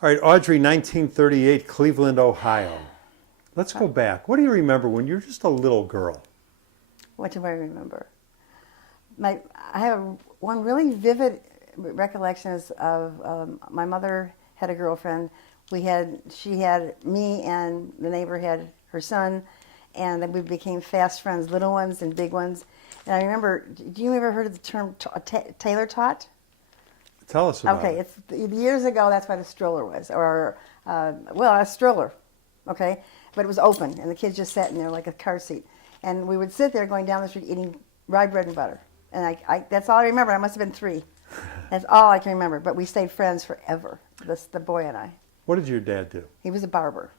All right, Audrey, 1938, Cleveland, Ohio. Let's go back. What do you remember when you were just a little girl? What do I remember? I have one really vivid recollection of my mother had a girlfriend. She had me, and the neighbor had her son, and then we became fast friends, little ones and big ones. And I remember, do you ever heard of the term tailor tot? Tell us about Okay, it. it's years ago. That's what a stroller was, or a stroller. Okay, but it was open, and the kids just sat in there like a car seat, and we would sit there going down the street eating rye bread and butter. And that's all I remember. I must have been 3. That's all I can remember. But we stayed friends forever. The boy and I. What did your dad do? He was a barber,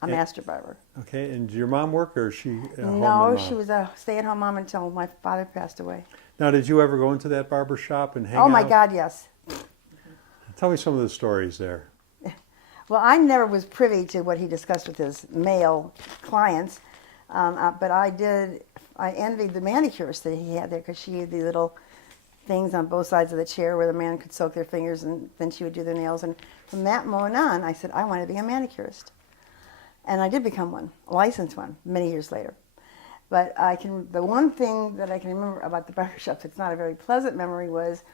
a master barber. Okay, and did your mom work, or is she home? No, she was a stay-at-home mom until my father passed away. Now, did you ever go into that barber shop and hang out? Oh my God, yes. Tell me some of the stories there. Well, I never was privy to what he discussed with his male clients, but I envied the manicurist that he had there, because she had the little things on both sides of the chair where the man could soak their fingers, and then she would do their nails. And from that moment on, I said, I want to be a manicurist. And I did become one, a licensed one, many years later. But the one thing that I can remember about the barber shop that's not a very pleasant memory was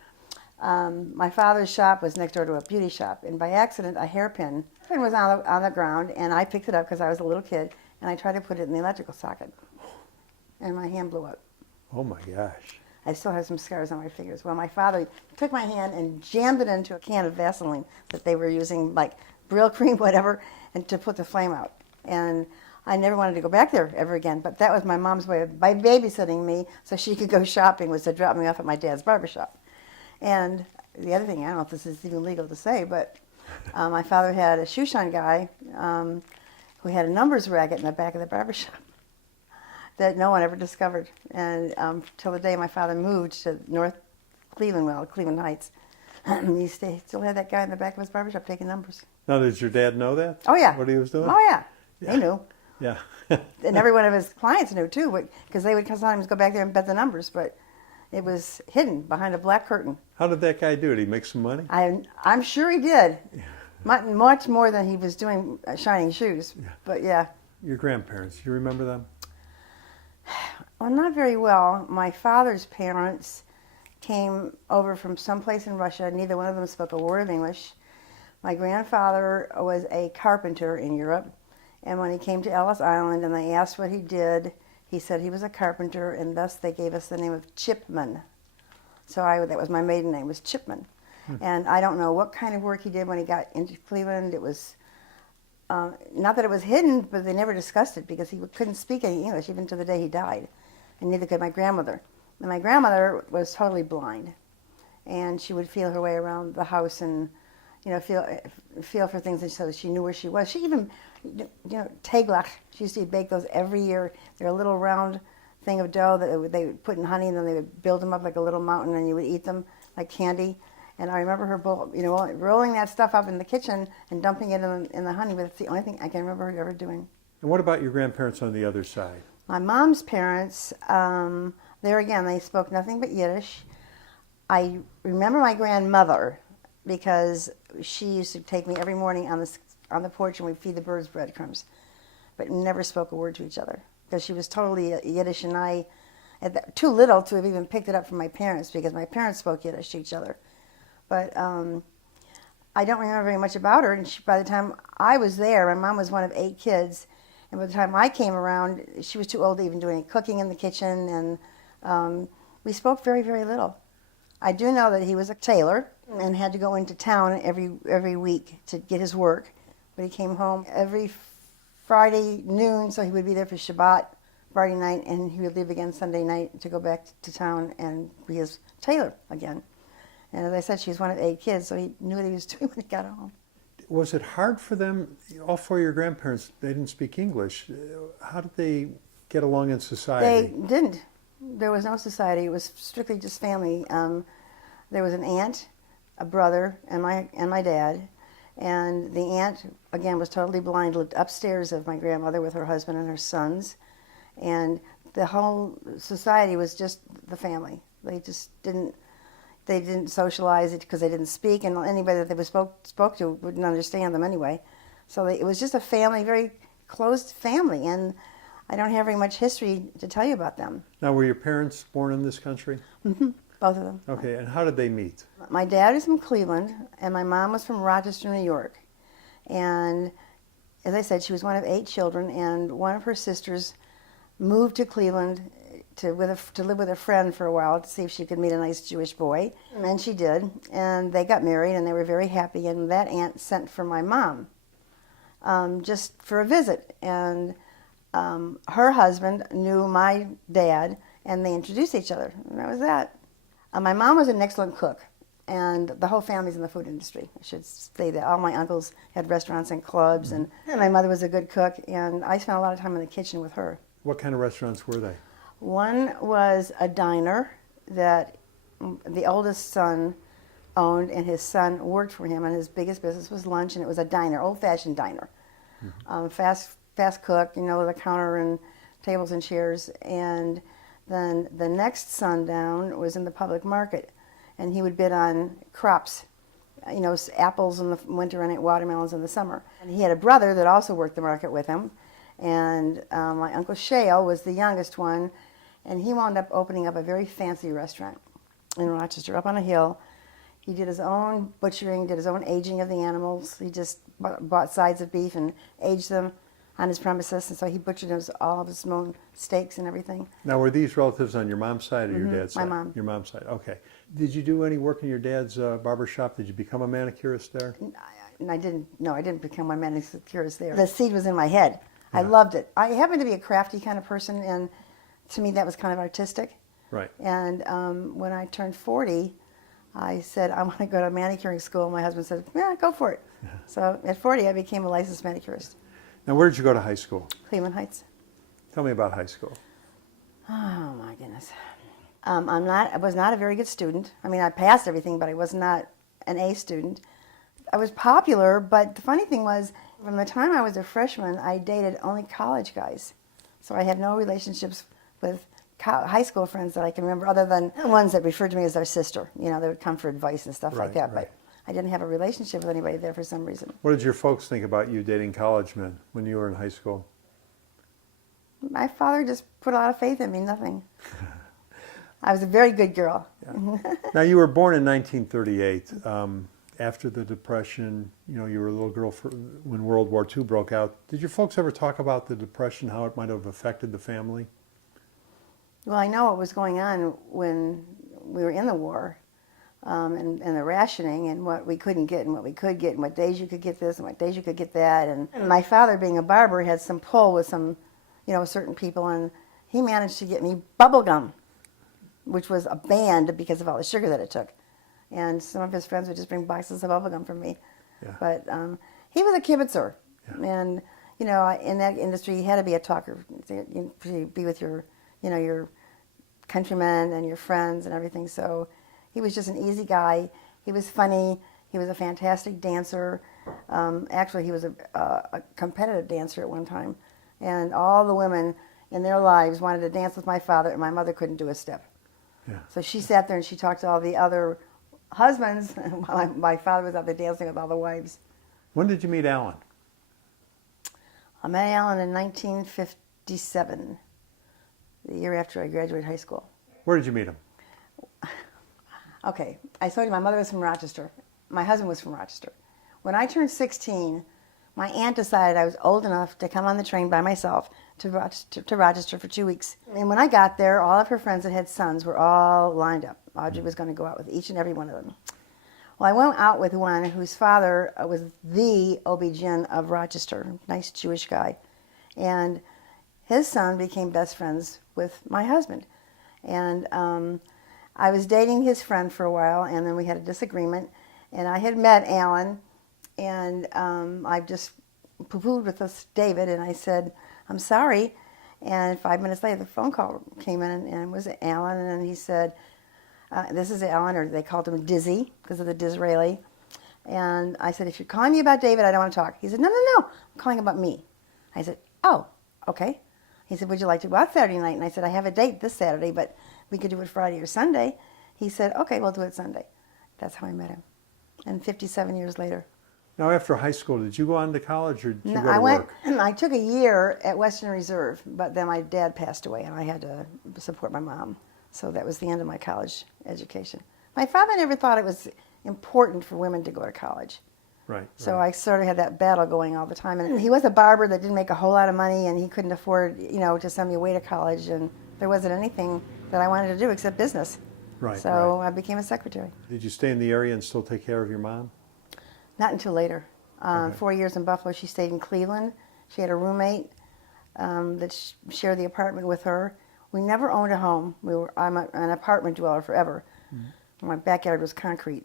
my father's shop was next door to a beauty shop. And by accident, a hairpin was on the ground, and I picked it up because I was a little kid, and I tried to put it in the electrical socket. And my hand blew up. Oh my gosh. I still have some scars on my fingers. Well, my father took my hand and jammed it into a can of Vaseline that they were using, like Brill cream, whatever, and to put the flame out. And I never wanted to go back there ever again. But that was my mom's way of babysitting me so she could go shopping, was to drop me off at my dad's barbershop. And the other thing, I don't know if this is even legal to say, but my father had a shoe shine guy who had a numbers racket in the back of the barbershop that no one ever discovered. And till the day my father moved to North Cleveland, Cleveland Heights, he still had that guy in the back of his barbershop taking numbers. Now, did your dad know that? Oh, yeah. What he was doing? Oh, yeah. He knew. Yeah. And every one of his clients knew, too, because they would sometimes go back there and bet the numbers, but it was hidden behind a black curtain. How did that guy do it? Did he make some money? I'm sure he did. Much more than he was doing shining shoes. Yeah. But, yeah. Your grandparents, do you remember them? Well, not very well. My father's parents came over from someplace in Russia. Neither one of them spoke a word of English. My grandfather was a carpenter in Europe, and when he came to Ellis Island and they asked what he did, he said he was a carpenter, and thus they gave us the name of Chipman. So that was my maiden name, was Chipman. And I don't know what kind of work he did when he got into Cleveland. It was not that it was hidden, but they never discussed it because he couldn't speak any English even to the day he died, and neither could my grandmother. And my grandmother was totally blind, and she would feel her way around the house and, feel for things, and so she knew where she was. She even, teglach, she used to bake those every year. They're a little round thing of dough that they would put in honey, and then they would build them up like a little mountain, and you would eat them like candy. And I remember her, rolling that stuff up in the kitchen and dumping it in the honey. But it's the only thing I can remember her ever doing. And what about your grandparents on the other side? My mom's parents, there again, they spoke nothing but Yiddish. I remember my grandmother because she used to take me every morning on the porch, and we'd feed the birds breadcrumbs, but never spoke a word to each other because she was totally Yiddish, and I, too little to have even picked it up from my parents because my parents spoke Yiddish to each other. But I don't remember very much about her, and by the time I was there, my mom was one of 8 kids, and by the time I came around, she was too old to even do any cooking in the kitchen, and we spoke very, very little. I do know that he was a tailor and had to go into town every week to get his work, but he came home every Friday noon, so he would be there for Shabbat Friday night, and he would leave again Sunday night to go back to town and be his tailor again. And as I said, she was one of 8 kids, so he knew what he was doing when he got home. Was it hard for them, all 4 of your grandparents, they didn't speak English. How did they get along in society? They didn't. There was no society. It was strictly just family. There was an aunt, a brother, and my dad. And the aunt, again, was totally blind, lived upstairs of my grandmother with her husband and her sons. And the whole society was just the family. They they didn't socialize it because they didn't speak, and anybody that they spoke to wouldn't understand them anyway. So it was just a family, very closed family, and I don't have very much history to tell you about them. Now, were your parents born in this country? Hmm. Both of them. Okay, and how did they meet? My dad is from Cleveland, and my mom was from Rochester, New York. And as I said, she was one of 8 children, and one of her sisters moved to Cleveland to live with a friend for a while to see if she could meet a nice Jewish boy. And she did, and they got married, and they were very happy. And that aunt sent for my mom just for a visit. And her husband knew my dad, and they introduced each other, and that was that. My mom was an excellent cook, and the whole family's in the food industry. I should say that all my uncles had restaurants and clubs, and my mother was a good cook, and I spent a lot of time in the kitchen with her. What kind of restaurants were they? One was a diner that the oldest son owned, and his son worked for him, and his biggest business was lunch, and it was a diner, old-fashioned diner. Fast cook, you know, with a counter and tables and chairs. And then the next son down was in the public market, and he would bid on crops, you know, apples in the winter and watermelons in the summer. And he had a brother that also worked the market with him, and my Uncle Shale was the youngest one, and he wound up opening up a very fancy restaurant in Rochester, up on a hill. He did his own butchering, did his own aging of the animals. He just bought sides of beef and aged them on his premises, and so he butchered all of his own steaks and everything. Now, were these relatives on your mom's side or your dad's side? My mom. Your mom's side, okay. Did you do any work in your dad's barber shop? Did you become a manicurist there? I didn't become a manicurist there. The seed was in my head. I loved it. I happened to be a crafty kind of person, and to me that was kind of artistic. Right. And when I turned 40, I said, I want to go to manicuring school. My husband said, yeah, go for it. Yeah. So at 40, I became a licensed manicurist. Now, where did you go to high school? Cleveland Heights. Tell me about high school. Oh, my goodness. I was not a very good student. I mean, I passed everything, but I was not an A student. I was popular, but the funny thing was, from the time I was a freshman, I dated only college guys. So I had no relationships with high school friends that I can remember, other than the ones that referred to me as their sister. You know, they would come for advice and stuff like that. Right. But I didn't have a relationship with anybody there for some reason. What did your folks think about you dating college men when you were in high school? My father just put a lot of faith in me, nothing. I was a very good girl. Yeah. Now, you were born in 1938. After the Depression, you know, you were a little girl when World War II broke out. Did your folks ever talk about the Depression, how it might have affected the family? Well, I know what was going on when we were in the war, and the rationing, and what we couldn't get and what we could get, and what days you could get this and what days you could get that. And my father, being a barber, had some pull with some, you know, certain people, and he managed to get me bubble gum, which was a banned because of all the sugar that it took. And some of his friends would just bring boxes of bubble gum for me. Yeah. But he was a kibitzer. Yeah. And, you know, in that industry, you had to be a talker to be with your, you know, your countrymen and your friends and everything. So he was just an easy guy. He was funny. He was a fantastic dancer. Actually, he was a competitive dancer at one time. And all the women in their lives wanted to dance with my father, and my mother couldn't do a step. Yeah. So she sat there and she talked to all the other husbands while my father was out there dancing with all the wives. When did you meet Alan? I met Alan in 1957, the year after I graduated high school. Where did you meet him? Okay, I told you my mother was from Rochester. My husband was from Rochester. When I turned 16, my aunt decided I was old enough to come on the train by myself to Rochester for 2 weeks. And when I got there, all of her friends that had sons were all lined up. Audrey was going to go out with each and every one of them. Well, I went out with one whose father was the OB-GYN of Rochester, nice Jewish guy. And his son became best friends with my husband. And I was dating his friend for a while, and then we had a disagreement. And I had met Alan, and I just poo-pooed with this David, and I said, I'm sorry. And 5 minutes later, the phone call came in, and it was Alan, and he said, this is Alan, or they called him Dizzy because of the Disraeli. And I said, if you're calling me about David, I don't want to talk. He said, no, I'm calling about me. I said, oh, okay. He said, would you like to go out Saturday night? And I said, I have a date this Saturday, but we could do it Friday or Sunday. he said, okay, we'll do it Sunday. That's how I met him. And 57 years later. Now, after high school, did you go on to college or did you No, go to I went, work? I took a year at Western Reserve, but then my dad passed away and I had to support my mom. So that was the end of my college education. My father never thought it was important for women to go to college. Right. So right. I sort of had that battle going all the time. And he was a barber that didn't make a whole lot of money, and he couldn't afford, to send me away to college. And there wasn't anything that I wanted to do except business. Right. So right. I became a secretary. Did you stay in the area and still take care of your mom? Not until later. Okay. 4 years in Buffalo. She stayed in Cleveland. She had a roommate that shared the apartment with her. We never owned a home. I'm an apartment dweller forever. Mm-hmm. My backyard was concrete.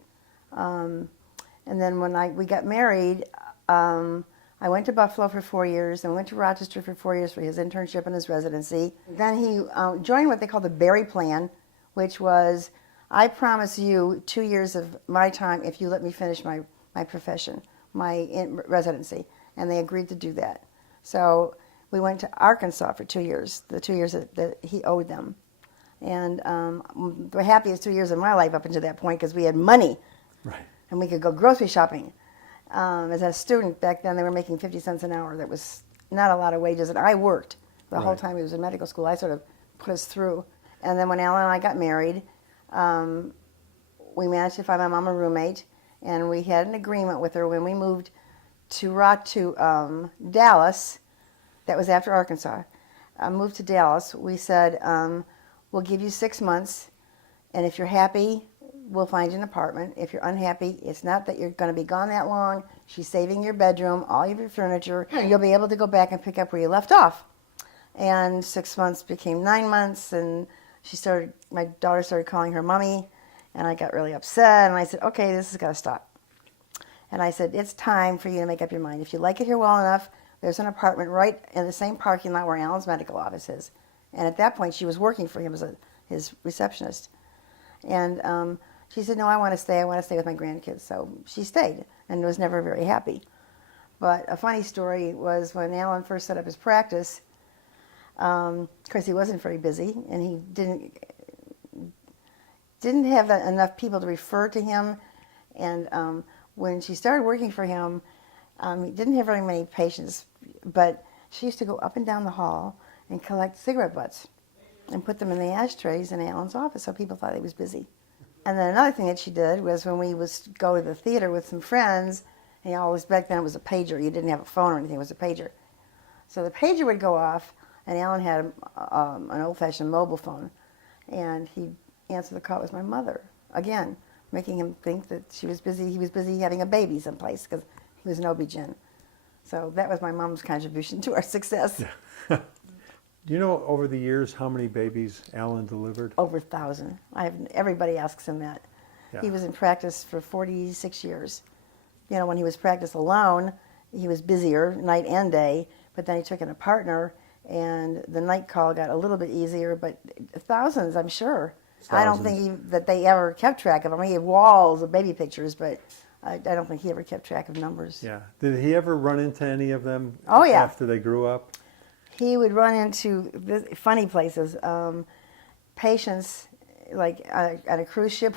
And then when we got married, I went to Buffalo for 4 years, and went to Rochester for 4 years for his internship and his residency. Then he joined what they call the Berry Plan, which was, I promise you 2 years of my time if you let me finish my profession, my residency. And they agreed to do that. So we went to Arkansas for 2 years, the 2 years that he owed them. And the happiest 2 years of my life up until that point, because we had money. Right. And we could go grocery shopping. As a student back then, they were making 50 cents an hour. That was not a lot of wages. And I worked the whole time he was in medical school. I sort of put us through. And then when Alan and I got married, we managed to find my mom a roommate. And we had an agreement with her when we moved to Dallas. That was after Arkansas. Moved to Dallas. We said, we'll give you 6 months. And if you're happy, we'll find you an apartment. If you're unhappy, it's not that you're going to be gone that long. She's saving your bedroom, all of your furniture. You'll be able to go back and pick up where you left off. And 6 months became 9 months, and my daughter started calling her mommy, and I got really upset, and I said, okay, this has got to stop. And I said, it's time for you to make up your mind. If you like it here well enough, there's an apartment right in the same parking lot where Alan's medical office is. And at that point, she was working for him as his receptionist. And she said, no, I want to stay with my grandkids. So she stayed and was never very happy. But a funny story was when Alan first set up his practice, of course he wasn't very busy, and he didn't have enough people to refer to him. And when she started working for him, he didn't have very many patients, but she used to go up and down the hall and collect cigarette butts and put them in the ashtrays in Alan's office, so people thought he was busy. And then another thing that she did was when we would go to the theater with some friends, and always back then it was a pager. You didn't have a phone or anything, it was a pager. So the pager would go off, and Alan had an old-fashioned mobile phone, and he'd answer the call. It was my mother, again, making him think that she was busy. He was busy having a baby someplace because he was an OB-GYN. So that was my mom's contribution to our success. Yeah. Do you know over the years how many babies Alan delivered? Over 1,000. Everybody asks him that. Yeah. He was in practice for 46 years. When he was practice alone, he was busier night and day, but then he took in a partner, and the night call got a little bit easier, but thousands, I'm sure. Thousands. I don't think that they ever kept track of them. He had walls of baby pictures, but I don't think he ever kept track of numbers. Yeah. Did he ever run into any of them Oh, yeah. after they grew up? He would run into funny places. Patients, like at a cruise ship,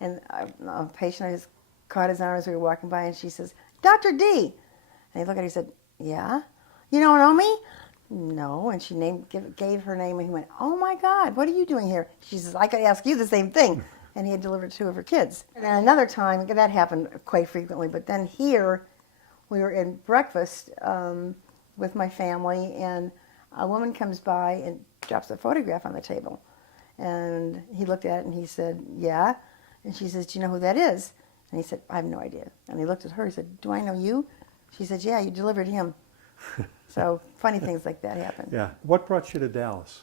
and a patient just caught his arm as we were walking by, and she says, Dr. D. And he looked at her and said, yeah? You don't know me? No. And she gave her name, and he went, oh my God, what are you doing here? She says, I could ask you the same thing. And he had delivered 2 of her kids. And then another time, that happened quite frequently, but then here, we were in breakfast with my family, and a woman comes by and drops a photograph on the table. And he looked at it and he said, yeah. And she says, do you know who that is? And he said, I have no idea. And he looked at her, he said, do I know you? She said, yeah, you delivered him. So funny things like that happen. Yeah. What brought you to Dallas?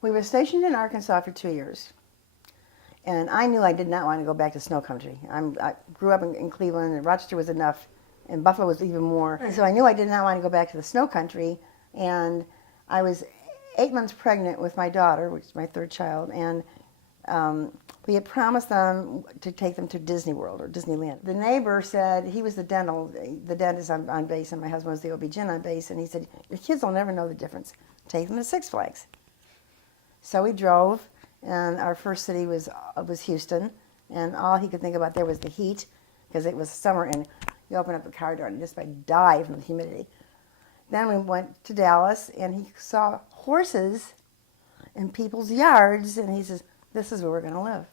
We were stationed in Arkansas for 2 years. And I knew I did not want to go back to snow country. I grew up in Cleveland, and Rochester was enough, and Buffalo was even more. So I knew I did not want to go back to the snow country. And I was 8 months pregnant with my daughter, which is my 3rd child, and we had promised them to take them to Disney World or Disneyland. The neighbor said, he was the dentist on base, and my husband was the OB-GYN on base, and he said, your kids will never know the difference. Take them to Six Flags. So we drove and our first city was Houston, and all he could think about there was the heat, because it was summer, and you open up the car door and just about die from the humidity. Then we went to Dallas, and he saw horses in people's yards, and he says, "This is where we're going to live."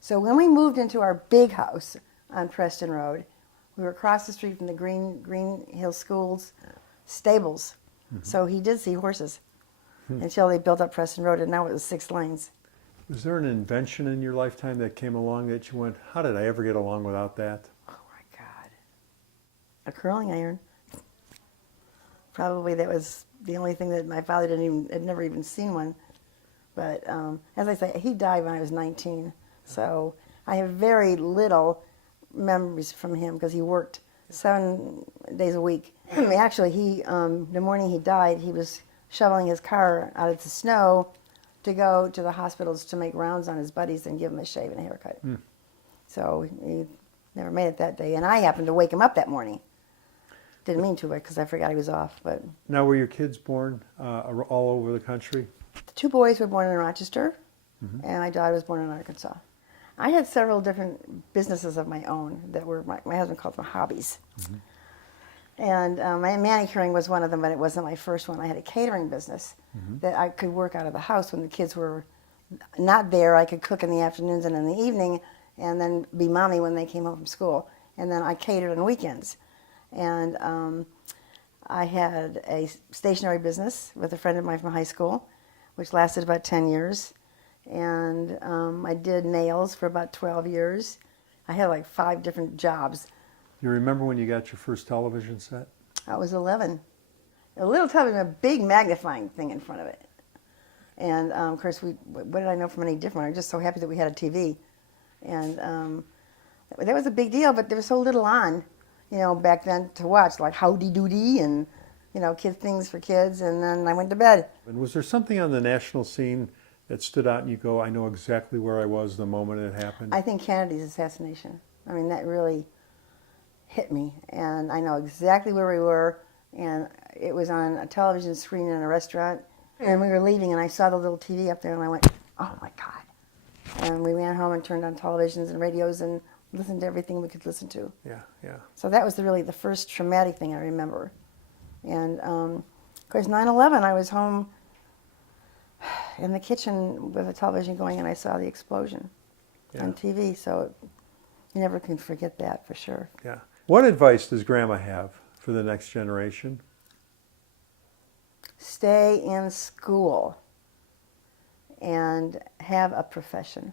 So when we moved into our big house on Preston Road, we were across the street from the Green Hill Schools stables. So he did see horses until they built up Preston Road, and now it was 6 lanes. Was there an invention in your lifetime that came along that you went, how did I ever get along without that? Oh my God. A curling iron. Probably that was the only thing that my father had never even seen one. But as I say, he died when I was 19. So I have very little memories from him because he worked 7 days a week. Actually, the morning he died, he was shoveling his car out of the snow to go to the hospitals to make rounds on his buddies and give them a shave and a haircut. So he never made it that day. And I happened to wake him up that morning. Didn't mean to, because I forgot he was off. But Now, were your kids born all over the country? the 2 boys were born in Rochester, and my daughter was born in Arkansas. I had several different businesses of my own that were, my husband called them hobbies. And my manicuring was one of them, but it wasn't my first one. I had a catering business that I could work out of the house when the kids were not there. I could cook in the afternoons and in the evening, and then be mommy when they came home from school. And then I catered on weekends. And I had a stationery business with a friend of mine from high school, which lasted about 10 years. And I did nails for about 12 years. I had like 5 different jobs. You remember when you got your first television set? I was 11. A little television, a big magnifying thing in front of it. And of course, what did I know from any different? I was just so happy that we had a TV. And that was a big deal, but there was so little on, back then to watch, like Howdy Doody and, kid things for kids. And then I went to bed. And was there something on the national scene that stood out and you go, I know exactly where I was the moment it happened? I think Kennedy's assassination. I mean, that really hit me. And I know exactly where we were. And it was on a television screen in a restaurant. And we were leaving, and I saw the little TV up there, and I went, oh, my God. And we ran home and turned on televisions and radios and listened to everything we could listen to. Yeah, yeah. So that was really the first traumatic thing I remember. And, of course, 9/11, I was home in the kitchen with the television going, and I saw the explosion on TV. So you never can forget that, for sure. Yeah. What advice does Grandma have for the next generation? Stay in school and have a profession.